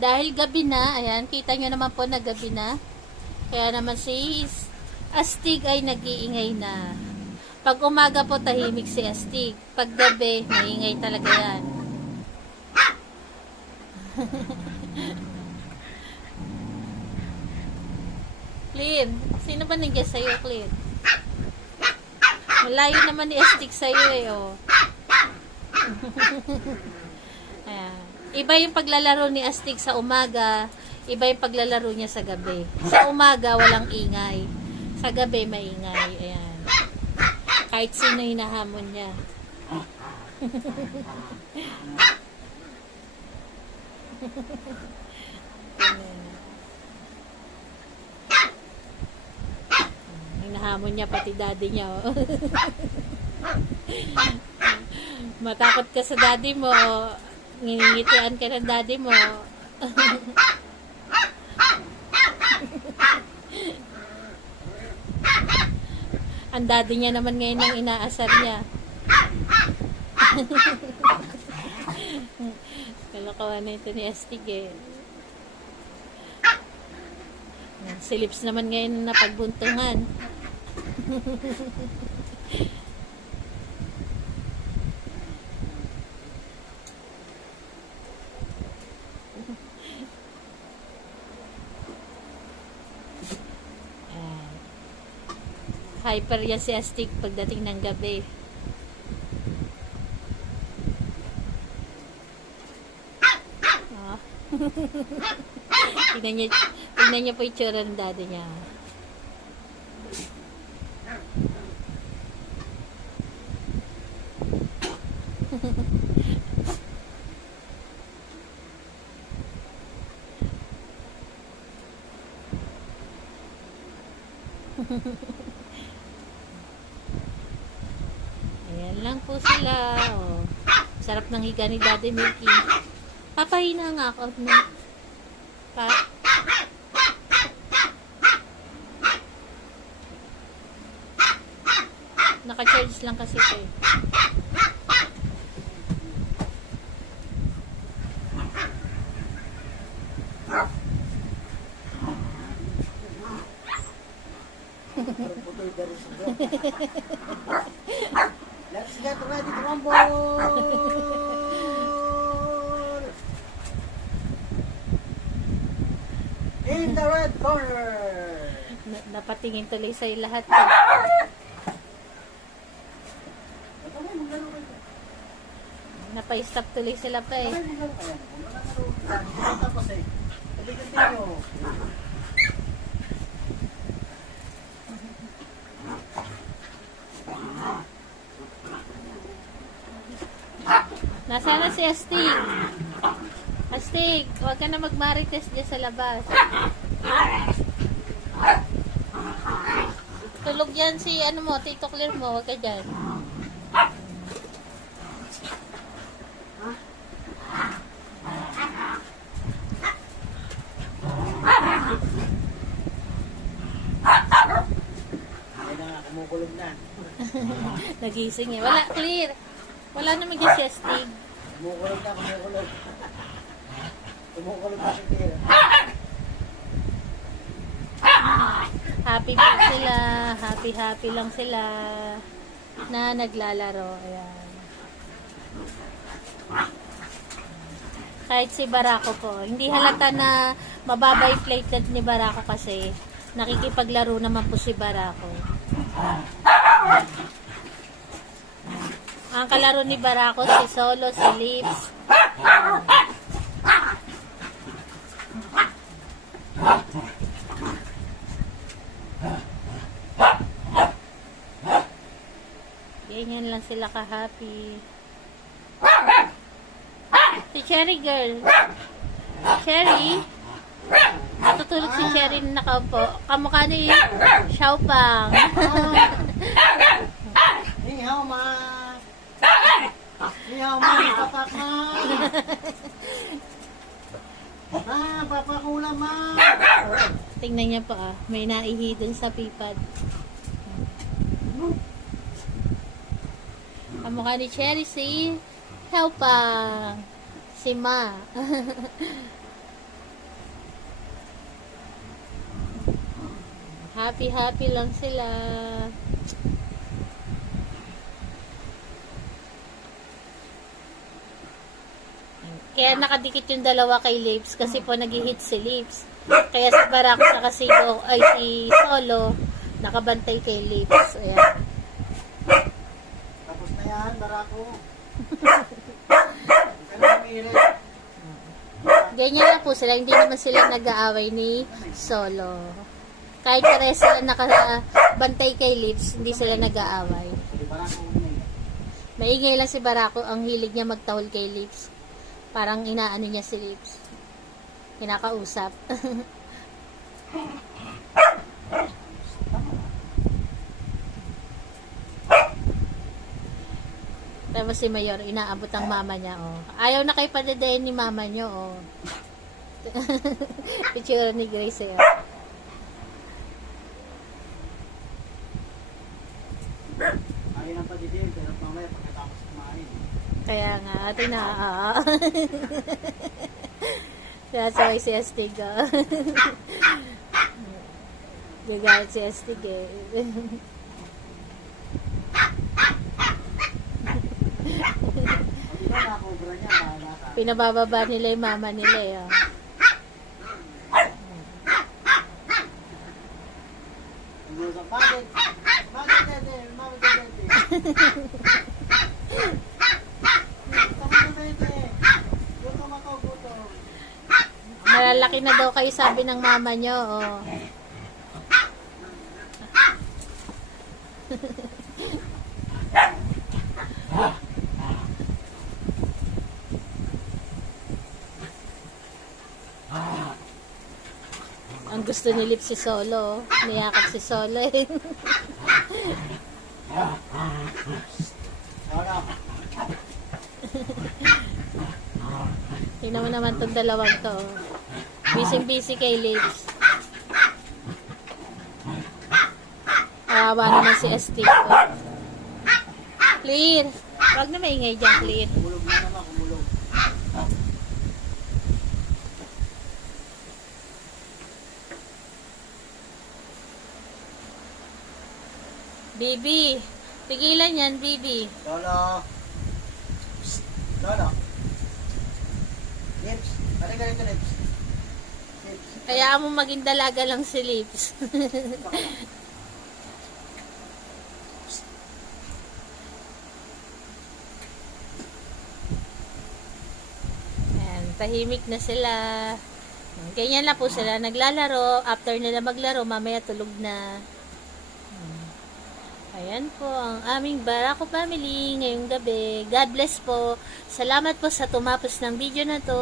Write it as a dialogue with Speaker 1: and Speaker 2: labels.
Speaker 1: dahil gabi na, ayan, kita nyo naman po na gabi na. Kaya naman si Astig ay nag-iingay na. Pag umaga po tahimik si Astig. Pag gabi, maingay talaga yan. Clean, sino ba nandiyan sa'yo, Clean? Malayo naman ni Astig sa'yo eh, oh. Iba yung paglalaro ni Astig sa umaga, iba yung paglalaro niya sa gabi. Sa umaga, walang ingay. Sa gabi, maingay. Ayan. Kahit sino hinahamon niya. Hinahamon niya pati daddy niya. Oh. Matakot ka sa daddy mo. Ngingitian ka ng daddy mo. Ang daddy niya naman ngayon ang inaasar niya. Kalokohan na ito ni Astig eh. Si Lips naman ngayon na pagbuntungan. Hyper yan si Astig pagdating ng gabi. Ah. tignan niya, tignan niya po yung tsura ng daddy niya. Lang po sila. Oh. Sarap ng higa ni Daddy Milky. Papahina nga ako. No? Pa Naka-charge lang kasi ito eh.
Speaker 2: Let's In the red corner!
Speaker 1: Na napatingin tuloy sa'yo lahat. Napa-stop tuloy sila pa eh.
Speaker 2: Tapos eh.
Speaker 1: Nasaan na si Astig? Astig, huwag ka na magmarites dyan sa labas. Tulog yan si ano mo, Tito Clear mo, huwag ka dyan.
Speaker 2: Na, kumukulog na.
Speaker 1: Nagising eh. Wala, clear. Wala si Astig.
Speaker 2: Kumukulog na, kumukulog. Kumukulog na si Kira.
Speaker 1: Happy po sila. Happy, happy lang sila na naglalaro. Ayan. Kahit si Barako po. Hindi halata na mababa yung plated ni Barako kasi nakikipaglaro naman po si Barako. Ang kalaro ni Barako si Solo, si Lips. Ganyan lang sila ka-happy. Si Cherry girl. Cherry. Natutulog si Cherry na nakaupo. Kamukha ni Xiaopang.
Speaker 2: Ni hao ma. Ni hao ma, papak ma. Ma, papakulam ma!
Speaker 1: Tingnan niya pa ah. May naihi dun sa pipad. Ang mukha ni Cherry si Help. Ah. Si Ma. happy happy lang sila. Kaya nakadikit yung dalawa kay Lips kasi po nag-hit si Lips. Kaya si Barako saka si, Do, ay, si Solo nakabantay kay Lips. Ayan.
Speaker 2: Tapos na yan, barako. Umirit.
Speaker 1: Ganyan lang po sila. Hindi naman sila nag-aaway ni Solo. Kahit pare sila nakabantay kay Lips, hindi sila nag-aaway.
Speaker 2: Umay.
Speaker 1: Maingay lang si Barako ang hilig niya magtahol kay Lips. Parang inaano niya si Lips. Kinakausap. Tapos si Mayor, inaabot ang mama niya, oh. Ayaw na kay padadayin ni mama niyo, oh. Picture ni Grace, eh. oh.
Speaker 2: Ayaw ng padidim, pero mamaya pagkatapos kumain.
Speaker 1: Kaya nga, ate na. Kaya sabay si Astig, ah. Gagalit si Astig, eh. Pinabababa nila yung mama nila, eh. ah. Malalaki na daw kayo, sabi ng mama nyo, oh. Ang gusto ni Lip si Solo, oh. niyakap si Solo, eh. Tingnan mo naman tong dalawang to. Busy-busy kay Lips. Kawawa naman si ST. Oh. Clear. Huwag na maingay dyan, Clear.
Speaker 2: Kumulog na naman, kumulog.
Speaker 1: Bibi. Pigilan yan, Bibi.
Speaker 2: Lolo. Lolo. Lips. Ano ganito, Lips? Lips.
Speaker 1: Kaya mo maging dalaga lang si Lips. Ayan, tahimik na sila. Ganyan lang po sila naglalaro. After nila maglaro, mamaya tulog na. Ayan po ang aming Barako family ngayong gabi. God bless po. Salamat po sa tumapos ng video na to.